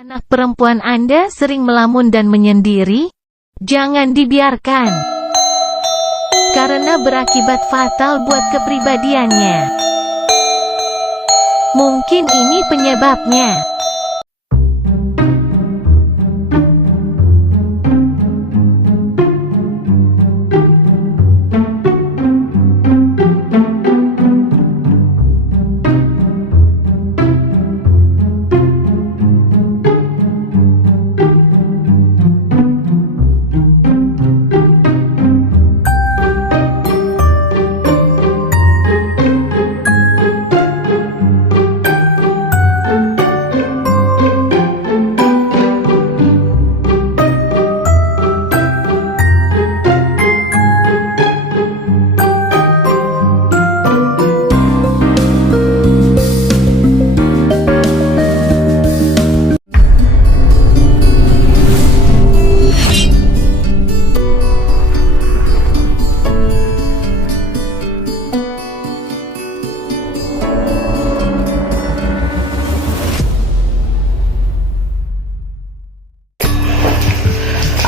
Anak perempuan Anda sering melamun dan menyendiri? Jangan dibiarkan, karena berakibat fatal buat kepribadiannya. Mungkin ini penyebabnya.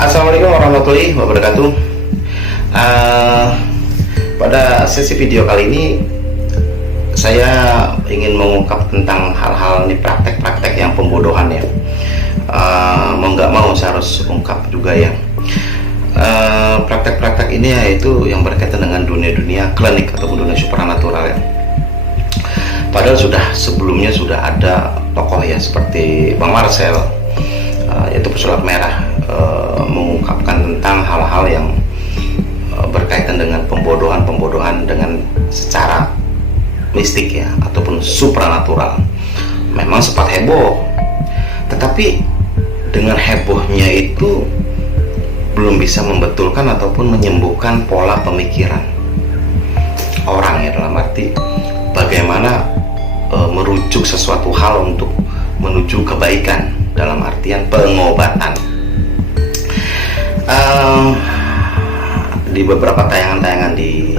Assalamualaikum warahmatullahi wabarakatuh. Pada sesi video kali ini saya ingin mengungkap tentang hal-hal ini, praktek-praktek yang pembodohan ya. Mau nggak mau saya harus ungkap juga ya. Praktek-praktek ini yaitu yang berkaitan dengan dunia-dunia klinik ataupun dunia supranatural ya. Padahal sebelumnya sudah ada tokoh ya seperti Bang Marcel, yaitu pesulap merah, mengungkapkan tentang hal-hal yang berkaitan dengan pembodohan dengan secara mistik ya ataupun supranatural. Memang sempat heboh, tetapi dengan hebohnya itu belum bisa membetulkan ataupun menyembuhkan pola pemikiran orang ya, dalam arti bagaimana merujuk sesuatu hal untuk menuju kebaikan dalam artian pengobatan. Di beberapa tayangan-tayangan di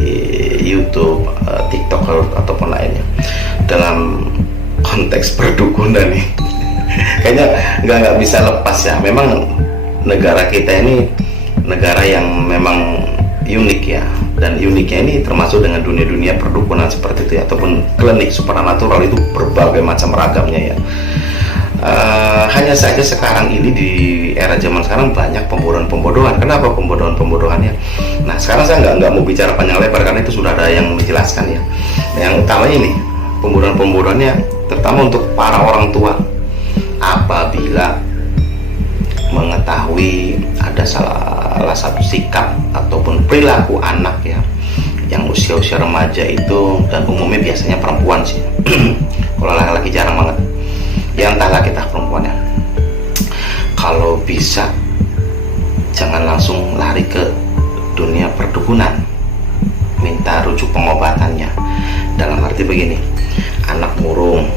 YouTube, TikTok ataupun lainnya dalam konteks perdukunan nih kayaknya nggak bisa lepas ya. Memang negara kita ini negara yang memang unik ya, dan uniknya ini termasuk dengan dunia-dunia perdukunan seperti itu ya, ataupun klinik supranatural itu berbagai macam ragamnya ya. Hanya saja sekarang ini di era zaman sekarang banyak pembodohan. Kenapa pembodohannya? Nah, sekarang saya nggak mau bicara panjang lebar karena itu sudah ada yang menjelaskan ya. Yang utama ini pembodohannya terutama untuk para orang tua. Apabila mengetahui ada salah satu sikap ataupun perilaku anak ya yang usia-usia remaja itu, dan umumnya biasanya perempuan sih kalau laki-laki jarang banget ya, entah laki entah perempuan ya. Kalau bisa jangan langsung lari ke dunia perdukunan, minta rujuk pengobatannya. Dalam arti begini, anak murung,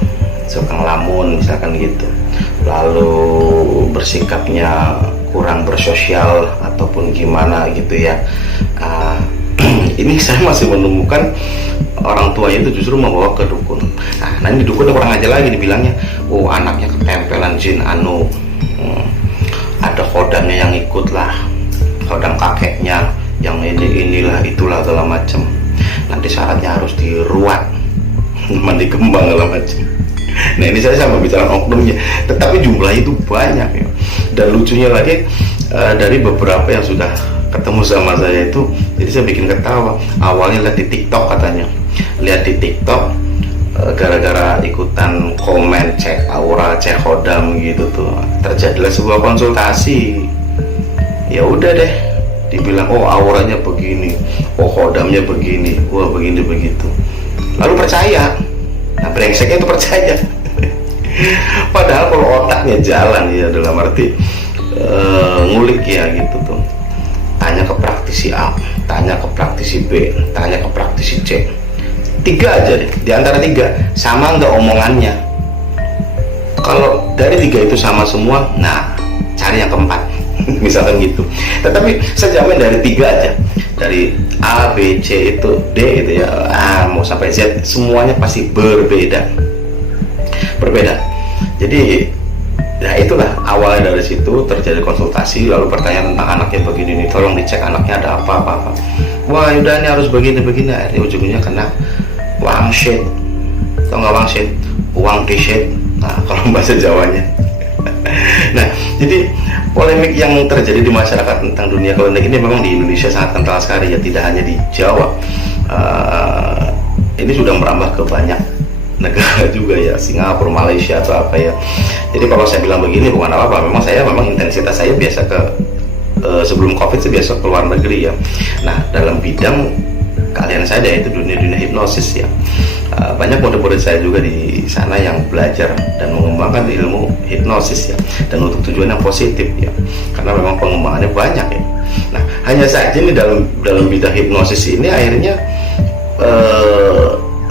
suka ngelamun misalkan gitu, lalu bersikapnya kurang bersosial ataupun gimana gitu ya. Ini saya masih menemukan orang tua itu justru membawa ke dukun. Nah ini dukun kurang aja lagi dibilangnya, oh anaknya ketempelan jin ada khodamnya yang ikut lah, khodam kakeknya yang inilah itulah segala macem. Nanti syaratnya harus diruat, mandi kembang segala macem. Nah ini saya sama bicara oknumnya, tetapi jumlahnya itu banyak ya. Dan lucunya lagi dari beberapa yang sudah ketemu sama saya itu, jadi saya bikin ketawa. Awalnya lihat di TikTok katanya, lihat di TikTok gara-gara ikutan komen cek aura, cek khodam gitu tuh, terjadilah sebuah konsultasi. Ya udah deh, dibilang oh auranya begini, oh khodamnya begini, wah begini begitu, lalu percaya. Nah brengseknya itu percaya padahal kalau otaknya jalan ya, dalam arti ngulik ya gitu tuh, tanya ke praktisi A, tanya ke praktisi B, tanya ke praktisi C, 3 aja deh, di antara 3 sama nggak omongannya. Kalau dari 3 itu sama semua, nah cari yang keempat misalkan gitu. Tetapi saya jamin dari 3 aja, dari A, B, C itu D itu ya, mau sampai Z semuanya pasti berbeda. Jadi Nah itulah awalnya, dari situ terjadi konsultasi, lalu pertanyaan tentang anaknya begini nih, tolong dicek anaknya ada apa. Wah udah ini harus begini, akhirnya ujungnya kena wangsit. Tau nggak wangsit? Uang disit. Nah kalau bahasa Jawanya. Nah jadi polemik yang terjadi di masyarakat tentang dunia klinik ini memang di Indonesia sangat kental sekali ya, tidak hanya di Jawa. Ini sudah merambah ke banyak negara juga ya, Singapura, Malaysia atau apa ya. Jadi kalau saya bilang begini bukan apa-apa, memang intensitas saya biasa ke sebelum COVID saya biasa ke luar negeri ya. Nah dalam bidang keahlian saya yaitu dunia hipnosis ya. Banyak murid-murid saya juga di sana yang belajar dan mengembangkan ilmu hipnosis ya, dan untuk tujuan yang positif ya, karena memang pengembangannya banyak ya. Nah hanya saja nih dalam bidang hipnosis ini akhirnya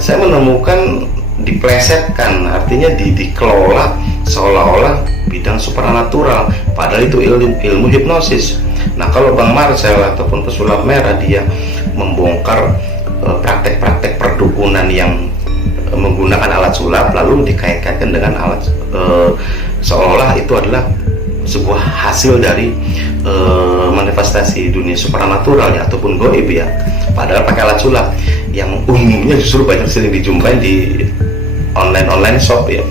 saya menemukan diplesetkan, artinya dikelola seolah-olah bidang supranatural, padahal itu ilmu hipnosis. Nah kalau Bang Marcel ataupun pesulap merah dia membongkar praktek-praktek perdukunan yang menggunakan alat sulap lalu dikait-kaitkan dengan alat seolah itu adalah sebuah hasil dari manifestasi dunia supranatural ya, ataupun goib ya, padahal pakai alat sulap yang umumnya justru banyak sering dijumpai di online shop ya.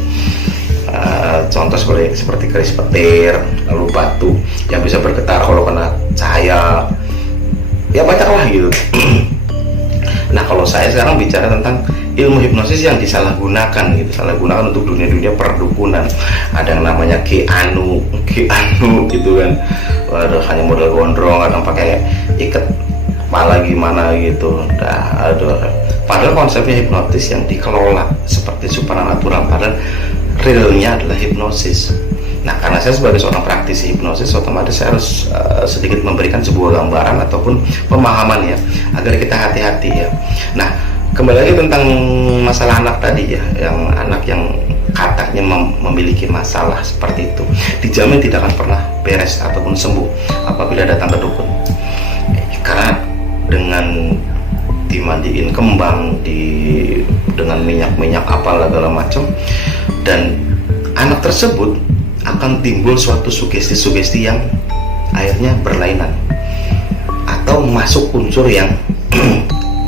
Contoh seperti keris petir, lalu batu yang bisa bergetar kalau kena cahaya ya, banyak lah gitu. Nah kalau saya sekarang bicara tentang ilmu hipnosis yang disalahgunakan gitu, salahgunakan untuk dunia perdukunan. Ada yang namanya Keanu gitu kan. Waduh, hanya modal gondrong, kadang pakai ikat kepala gimana gitu. Padahal konsepnya hipnotis yang dikelola seperti supranatural, padahal realnya adalah hipnosis. Nah karena saya sebagai seorang praktisi hipnosis, otomatis saya harus sedikit memberikan sebuah gambaran ataupun pemahaman ya, agar kita hati-hati ya. Nah kembali lagi tentang masalah anak tadi ya, yang anak yang katanya memiliki masalah seperti itu, dijamin tidak akan pernah beres ataupun sembuh apabila datang ke dukun. Karena dengan dimandiin kembang, dengan minyak apalah segala macam, dan anak tersebut akan timbul suatu sugesti-sugesti yang akhirnya berlainan atau masuk unsur yang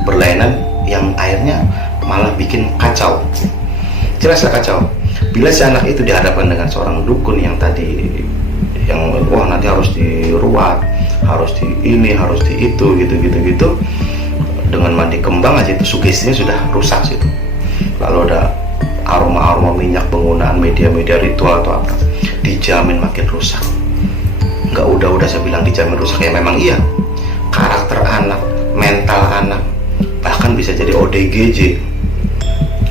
berlainan yang akhirnya malah bikin kacau. Jelaslah kacau bila si anak itu dihadapkan dengan seorang dukun yang tadi yang wah nanti harus diruat, harus di ini, harus di itu gitu. Dengan mandi kembang aja itu sugestinya sudah rusak situ. Lalu ada aroma minyak, penggunaan media ritual atau apa, dijamin makin rusak. Nggak udah saya bilang dijamin rusak ya, memang iya. Karakter anak, mental anak, bahkan bisa jadi ODGJ.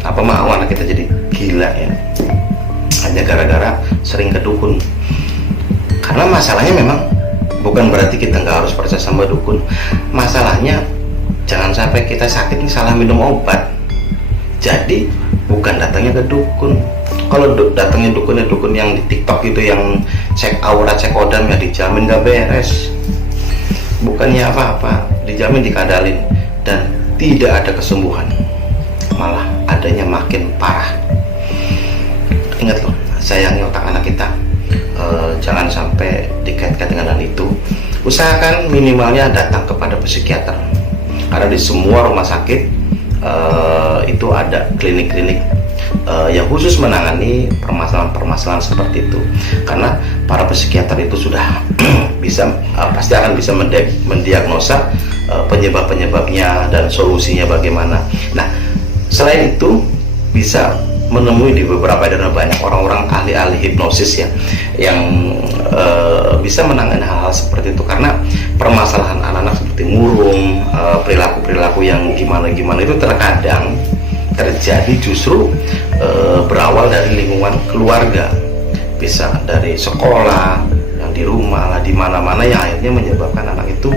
Apa mau anak kita jadi gila ya, hanya gara-gara sering ke dukun. Karena masalahnya memang bukan berarti kita nggak harus percaya sama dukun. Masalahnya jangan sampai kita sakit nih salah minum obat. Jadi bukan datangnya ke dukun. Kalau datangnya dukun yang di TikTok itu, yang cek aura, cek kodam, ya dijamin gak beres. Bukannya apa-apa, dijamin dikadalin dan tidak ada kesembuhan, malah adanya makin parah. Ingat loh, sayangi otak anak kita. Jangan sampai dikait-kait dengan hal itu. Usahakan minimalnya datang kepada psikiater, karena di semua rumah sakit itu ada klinik-klinik yang khusus menangani permasalahan-permasalahan seperti itu. Karena para psikiater itu sudah pasti akan bisa mendiagnosa penyebab-penyebabnya dan solusinya bagaimana. Nah, selain itu bisa menemui di beberapa daerah banyak orang-orang ahli-ahli hipnosis ya, yang bisa menangani hal-hal seperti itu. Karena permasalahan anak-anak seperti murung, perilaku-perilaku yang gimana-gimana itu terkadang terjadi justru berawal dari lingkungan keluarga, bisa dari sekolah, yang di rumah lah, di mana-mana, yang akhirnya menyebabkan anak itu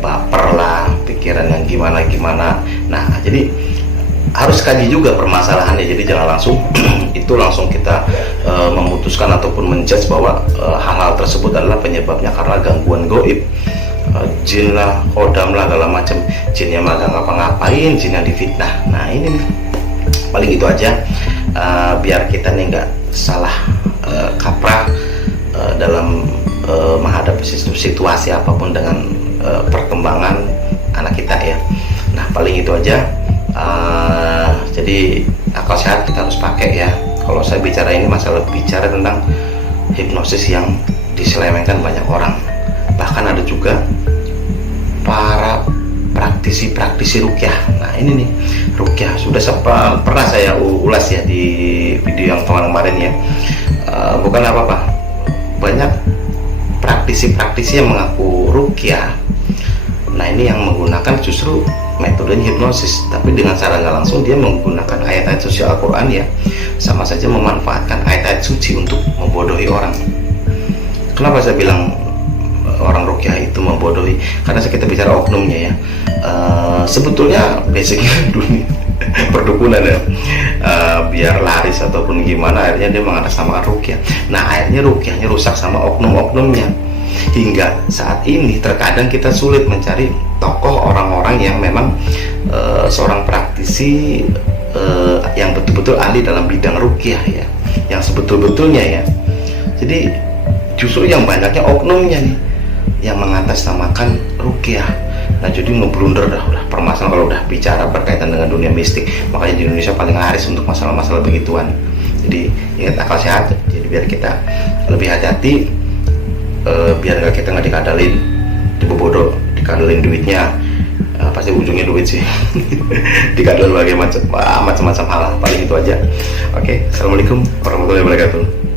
baper lah, pikiran yang gimana-gimana. Nah, jadi harus kaji juga permasalahannya. Jadi jangan langsung kita memutuskan ataupun menjudge bahwa hal-hal tersebut adalah penyebabnya karena gangguan goib, jin lah, kodam lah, segala macam. Jinnya mah gak ngapa-ngapain, jin yang difitnah. Nah ini paling itu aja, biar kita nih nggak salah kaprah dalam menghadapi situasi apapun dengan perkembangan anak kita ya. Nah paling itu aja. Jadi akal sehat kita harus pakai ya. Kalau saya bicara ini bicara tentang hipnosis yang diselewengkan banyak orang. Bahkan ada juga para praktisi rukyah. Nah ini nih rukyah sudah pernah saya ulas ya di video yang kemarin ya. Bukan apa-apa, banyak praktisi yang mengaku rukyah. Nah ini yang menggunakan justru metodenya hipnosis, tapi dengan cara nggak langsung dia menggunakan ayat-ayat suci Al-Quran ya, sama saja memanfaatkan ayat-ayat suci untuk membodohi orang. Kenapa saya bilang orang rukyah itu membodohi? Karena kita bicara oknumnya ya. Sebetulnya basicnya dunia perdukunan ya, biar laris ataupun gimana, akhirnya dia mengatasnamakan rukyah. Nah akhirnya rukyahnya rusak sama oknum-oknumnya. Hingga saat ini terkadang kita sulit mencari tokoh orang-orang yang memang seorang praktisi yang betul-betul ahli dalam bidang rukyah ya, yang sebetul-betulnya ya. Jadi justru yang banyaknya oknumnya nih yang mengatasnamakan rukyah. Nah jadi ngeblunder udah permasalahan kalau udah bicara berkaitan dengan dunia mistik. Makanya di Indonesia paling laris untuk masalah-masalah begituan. Jadi ingat akal sehat, jadi biar kita lebih hati-hati, biar kita nggak dikadalin, dibodoh, dikadalin duitnya, pasti ujungnya duit sih. Dikadalin macam-macam hal. Paling itu aja. Oke, assalamualaikum warahmatullahi wabarakatuh.